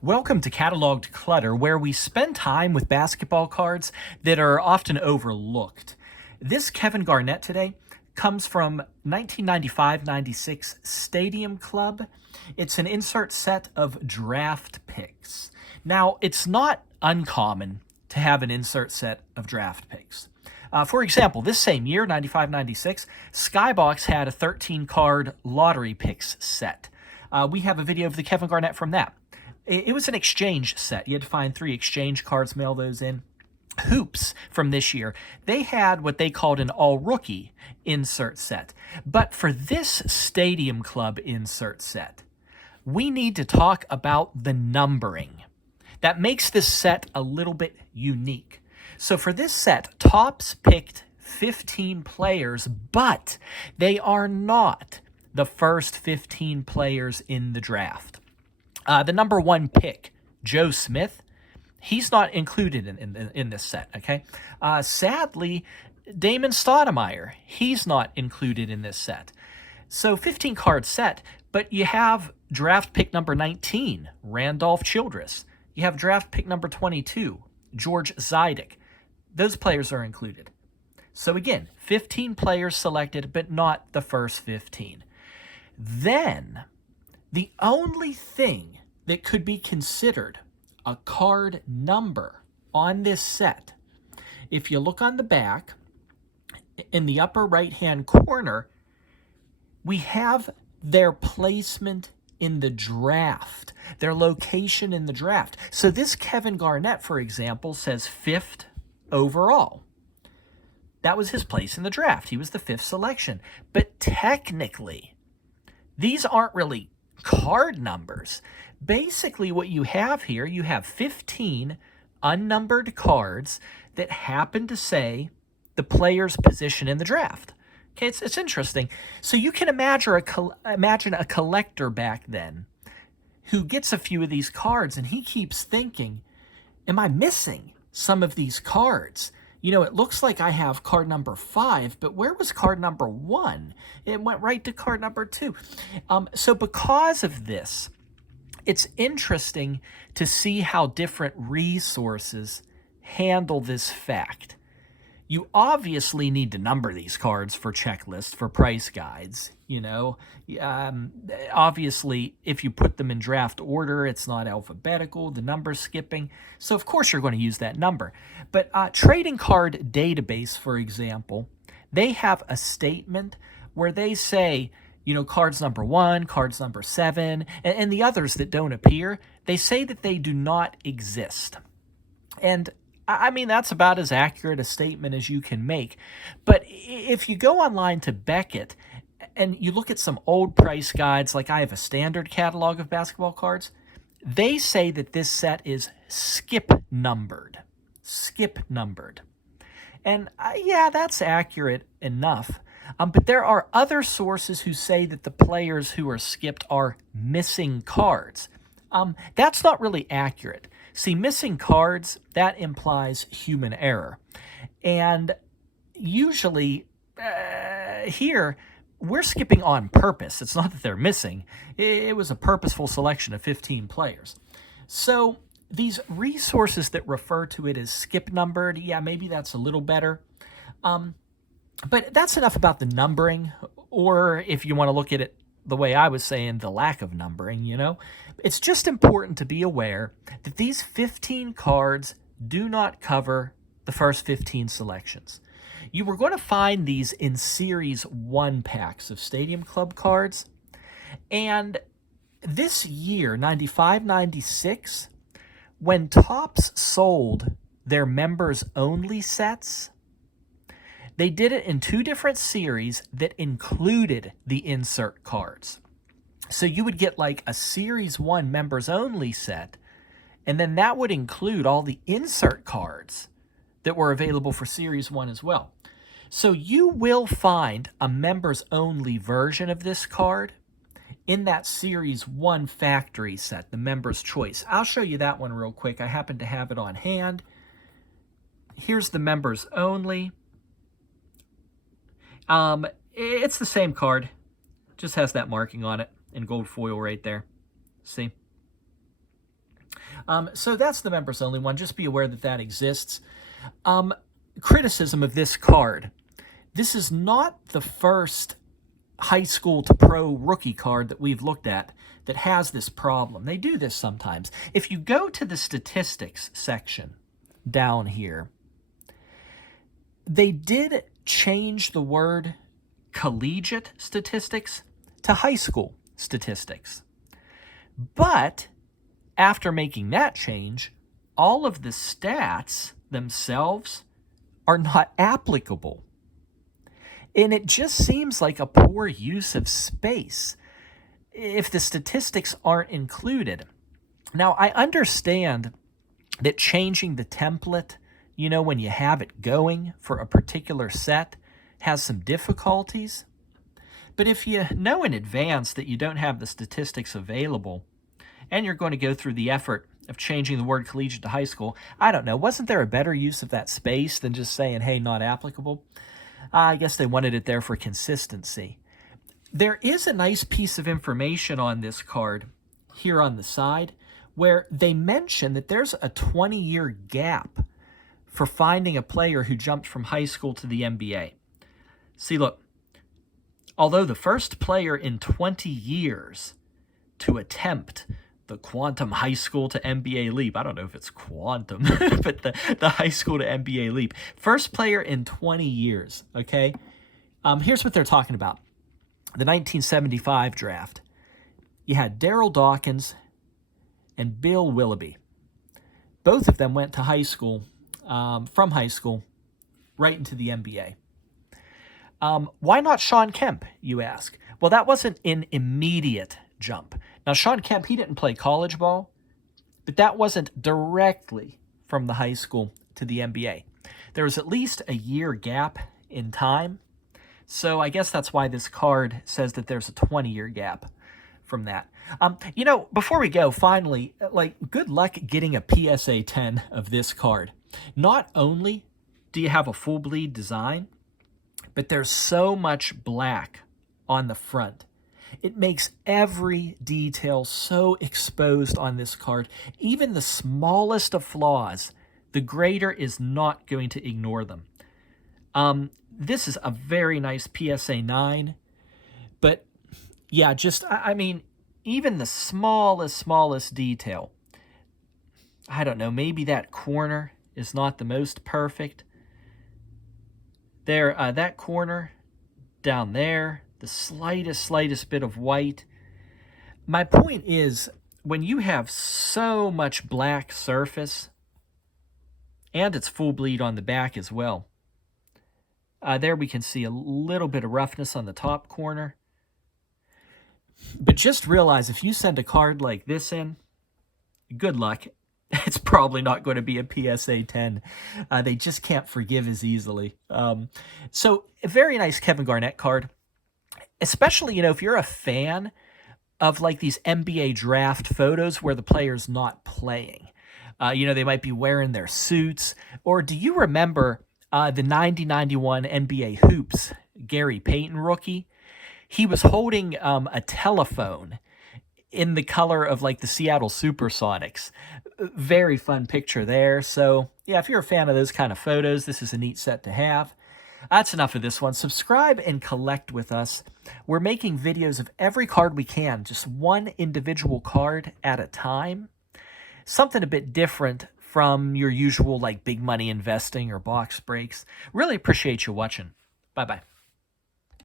Welcome to Cataloged Clutter, where we spend time with basketball cards that are often overlooked. This Kevin Garnett today comes from 1995-96 Stadium Club. It's an insert set of draft picks. Now, it's not uncommon to have an insert set of draft picks. For example, this same year, 95-96, Skybox had a 13-card lottery picks set. We have a video of the Kevin Garnett from that. It was an exchange set. You had to find 3 exchange cards, mail those in. Hoops from this year, they had what they called an all-rookie insert set. But for this Stadium Club insert set, we need to talk about the numbering. That makes this set a little bit unique. So for this set, Topps picked 15 players, but they are not the first 15 players in the draft. The number 1 pick, Joe Smith, he's not included in this set, okay? Sadly, Damon Stoudemire, he's not included in this set. So 15-card set, but you have draft pick number 19, Randolph Childress. You have draft pick number 22, George Zidek. Those players are included. So again, 15 players selected, but not the first 15. Then, the only thing that could be considered a card number on this set, if you look on the back, in the upper right-hand corner, we have their placement in the draft, their location in the draft. So this Kevin Garnett, for example, says 5th overall. That was his place in the draft. He was the 5th selection. But technically, these aren't really card numbers. Basically, what you have here, you have 15 unnumbered cards that happen to say the player's position in the draft. Okay, it's interesting. So you can imagine a collector back then who gets a few of these cards and he keeps thinking, am I missing some of these cards? You know, it looks like I have card number 5, but where was card number 1? It went right to card number 2. So because of this, it's interesting to see how different resources handle this fact. You obviously need to number these cards for checklists, for price guides, you know. Obviously, if you put them in draft order, it's not alphabetical, the number skipping. So, of course, you're going to use that number. But Trading Card Database, for example, they have a statement where they say, you know, cards number 1, cards number 7, and the others that don't appear, they say that they do not exist. And I mean, that's about as accurate a statement as you can make. But if you go online to Beckett and you look at some old price guides, like I have a standard catalog of basketball cards, they say that this set is skip numbered. Skip numbered. And yeah, that's accurate enough. But there are other sources who say that the players who are skipped are missing cards. That's not really accurate. See, missing cards, that implies human error. And usually here, we're skipping on purpose. It's not that they're missing. It was a purposeful selection of 15 players. So these resources that refer to it as skip numbered, yeah, maybe that's a little better. But that's enough about the numbering, or if you want to look at it the way I was saying, the lack of numbering, you know. It's just important to be aware that these 15 cards do not cover the first 15 selections. You were going to find these in Series 1 packs of Stadium Club cards. And this year, 95-96, when Topps sold their members-only sets, they did it in 2 different series that included the insert cards. So you would get like a Series 1 members-only set, and then that would include all the insert cards that were available for Series 1 as well. So you will find a members-only version of this card in that Series 1 factory set, the Members' Choice. I'll show you that one real quick. I happen to have it on hand. Here's the members-only. It's the same card, just has that marking on it in gold foil right there. See? So that's the members only one. Just be aware that that exists. Criticism of this card. This is not the first high school to pro rookie card that we've looked at that has this problem. They do this sometimes. If you go to the statistics section down here, they did change the word collegiate statistics to high school statistics. But after making that change, all of the stats themselves are not applicable. And it just seems like a poor use of space if the statistics aren't included. Now, I understand that changing the template, when you have it going for a particular set, has some difficulties. But if you know in advance that you don't have the statistics available, and you're going to go through the effort of changing the word collegiate to high school, I don't know, wasn't there a better use of that space than just saying, hey, not applicable? I guess they wanted it there for consistency. There is a nice piece of information on this card here on the side where they mention that there's a 20-year gap for finding a player who jumped from high school to the NBA. See, look, although the first player in 20 years to attempt the quantum high school to NBA leap, I don't know if it's quantum, but the high school to NBA leap, first player in 20 years, okay? Here's what they're talking about. The 1975 draft. You had Daryl Dawkins and Bill Willoughby. Both of them went to high school, from high school, right into the NBA. Why not Sean Kemp, you ask? Well, that wasn't an immediate jump. Now, Sean Kemp, he didn't play college ball, but that wasn't directly from the high school to the NBA. There was at least a year gap in time, so I guess that's why this card says that there's a 20-year gap from that. Before we go, finally, good luck getting a PSA 10 of this card. Not only do you have a full bleed design, but there's so much black on the front. It makes every detail so exposed on this card. Even the smallest of flaws, the grader is not going to ignore them. This is a very nice PSA 9, but yeah, even the smallest detail. I don't know, maybe that corner is not the most perfect. There, that corner down there, the slightest bit of white. My point is, when you have so much black surface, and it's full bleed on the back as well, there we can see a little bit of roughness on the top corner. But just realize, if you send a card like this in, good luck. It's probably not going to be a PSA 10. They just can't forgive as easily. So a very nice Kevin Garnett card, especially, if you're a fan of these NBA draft photos where the player's not playing. They might be wearing their suits. Or do you remember the 90-91 NBA Hoops Gary Payton rookie? He was holding a telephone in the color of the Seattle Supersonics. Very fun picture there. So yeah, if you're a fan of those kind of photos, this is a neat set to have. That's enough of this one. Subscribe and collect with us. We're making videos of every card we can, just one individual card at a time. Something a bit different from your usual big money investing or box breaks. Really appreciate you watching. Bye-bye.